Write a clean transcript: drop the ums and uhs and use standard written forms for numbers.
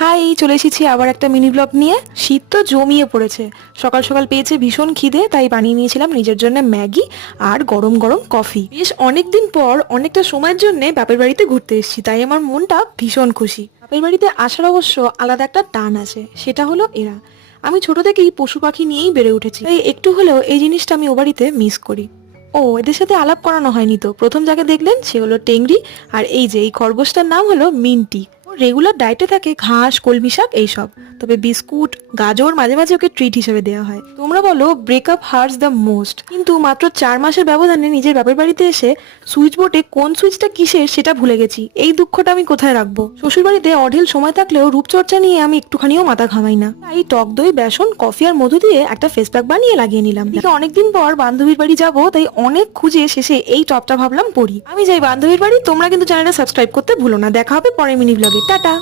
High, চলে এসেছি আবার একটা মিনি ব্লগ নিয়ে। শীত তো জমিয়ে পড়েছে। সকাল সকাল পেয়েছে ভীষণ খিদে, তাই বানিয়ে নিয়েছিলাম নিজের জন্য ম্যাগি আর গরম গরম কফি। বেশ অনেকদিন পর অনেকটা সময়ের জন্য বাপের বাড়িতে ঘুরতে এসেছি, তাই আমার মনটা ভীষণ খুশি। বাপের বাড়িতে আসার অবশ্য আলাদা একটা টান আছে, সেটা হলো এরা। আমি ছোট থেকেই পশু পাখি নিয়েই বেড়ে উঠেছি, তাই একটু হলেও এই জিনিসটা আমি ও বাড়িতে মিস করি। ও, এদের সাথে আলাপ করানো হয়নি তো। প্রথম যাকে দেখলেন সে হলো টেংরি, আর এই যে এই খরগোশটার নাম হলো মিন্টি। রেগুলার ডায়েটে থাকে ঘাস, কলমি শাক এইসব। তবে বিস্কুট, গাজর মাঝে মাঝে ওকে ট্রিট হিসেবে দেওয়া হয়। তোমরা বলো ব্রেকআপ হার্টস দ্য মোস্ট, কিন্তু মাত্র 4 মাসের ব্যবধানে নিজের বাপের বাড়িতে এসে সুইচ বোর্ডে কোন সুইচটা কিসের সেটা ভুলে গেছি। এই দুঃখটা আমি কোথায় রাখবো? শ্বশুর বাড়িতে অঢেল সময় থাকলেও রূপচর্চা নিয়ে আমি একটুখানিও মাথা ঘামাই না। তাই টক দই, বেসন, কফি আর মধু দিয়ে একটা ফেস প্যাক বানিয়ে লাগিয়ে নিলাম। দেখে অনেকদিন পর বান্ধবীর বাড়ি যাবো, তাই অনেক খুঁজে শেষে এই টপটা ভাবলাম পরি। আমি যাই বান্ধবীর বাড়ি। তোমরা কিন্তু চ্যানেলটা সাবস্ক্রাইব করতে ভুলো না। দেখা হবে পরের মিনি ব্লগে। টাটা।